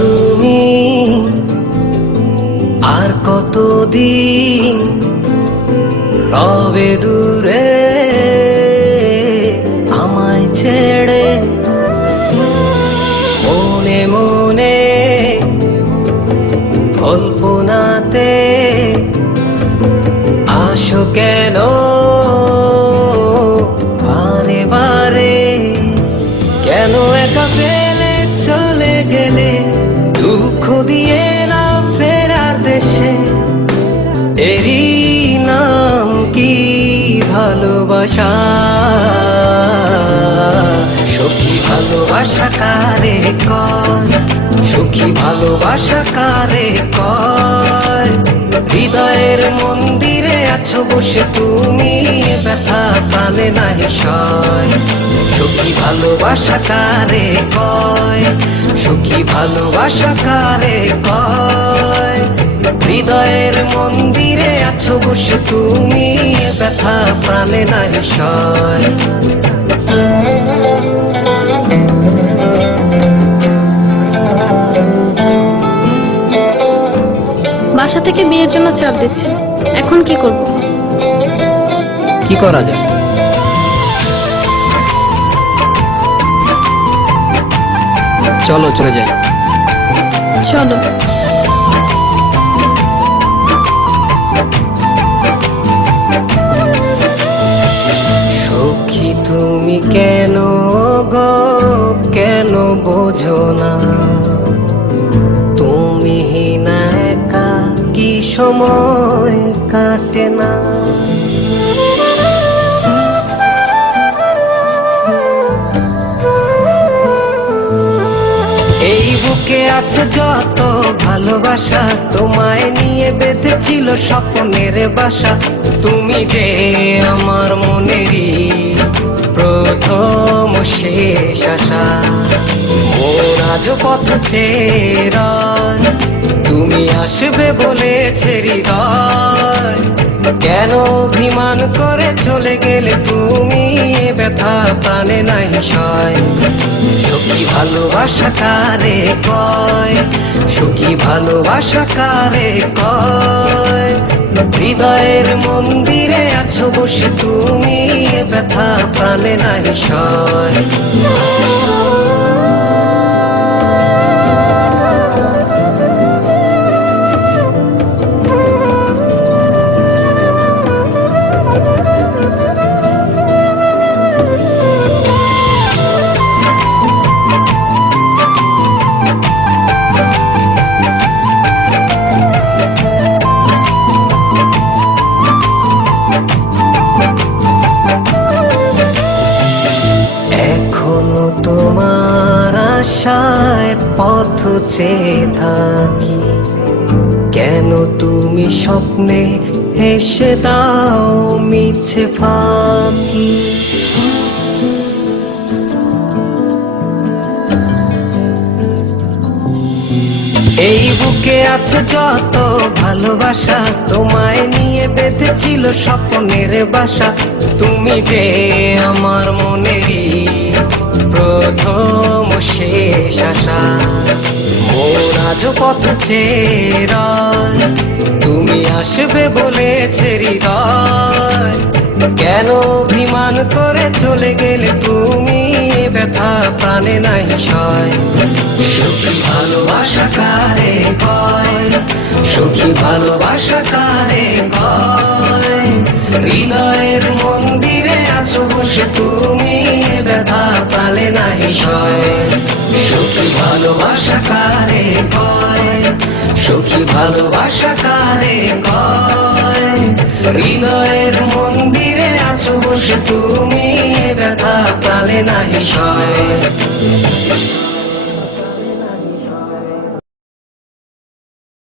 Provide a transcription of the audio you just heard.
তুমি আর কতদিন রবে দূরে আমায় ছেড়ে, মনে মনে কল্পনাতে আসো কেন বারে বারে, কেন একা ফেলে চলে গেলে দুঃখ দিয়ে না ফেরার দেশে, এরই নাম কি ভালোবাসা? সখী ভালোবাসা কারে কয়, সখী ভালোবাসা কারে কয়? হৃদয়ের মন্দিরে আছো বসে তুমি, ব্যথা প্রাণে নাহি সয়। সখী ভালোবাসা কারে কয়, সখী ভালোবাসা কারে কয়? হৃদয়ের মন্দিরে আছো বসে তুমি, ব্যথা প্রাণে নাহি সয়। বাসা থেকে বিয়ের জন্য চাপ দিচ্ছে, এখন কি করব? কি করা যায়? চলো চলে যাই। চলো। সখী তুমি কেন গো, কেন বোঝো না? তুমি না একা কি সময় কাটে না? এই বুকে আছে যত ভালোবাসা, তোমায় নিয়ে বেঁধেছিল স্বপ্নের বাসা। তুমি যে আমার মনেরই প্রথম শেষ আশা, মন আজও পথ চেয়ে রয়, তুমি আসবে বলেছে হৃদয়। কেন অভিমান করে চলে গেলে তুমি, ব্যথা প্রাণে নাহি সয়। সখী ভালোবাসা কারে কয়, সখী ভালোবাসা কারে কয়? হৃদয়ের মন্দিরে আছো বসে তুমি, ব্যথা প্রাণে নাহি সয়। এখনো তোমার আশায় পথ চেয়ে থাকি, কেন তুমি স্বপ্নে হেসে দাও মিছে ফাঁকি? এই বুকে আছে যত ভালোবাসা, তোমায় নিয়ে বেঁধেছিল স্বপ্নের বাসা। তুমি যে আমার মনেরই প্রথম শেষ আশা, মন আজও পথ চেয়ে রয়, তুমি আসবে বলেছে হৃদয়। কেন অভিমান করে চলে গেলে তুমি, ব্যথা প্রাণে নাহি সয়। সখী ভালোবাসা কারে কয়, সখী ভালোবাসা কারে কয়? হৃদয়ের মন্দিরে আছো বসে তুমি, ব্যথা প্রাণে নাহি সয়। সখী ভালোবাসা কারে কয়, সখী ভালোবাসা কারে কয়। হৃদয়ের মন্দিরে আছো বসে তুমি, এ ব্যথা প্রাণে নাহি সয়।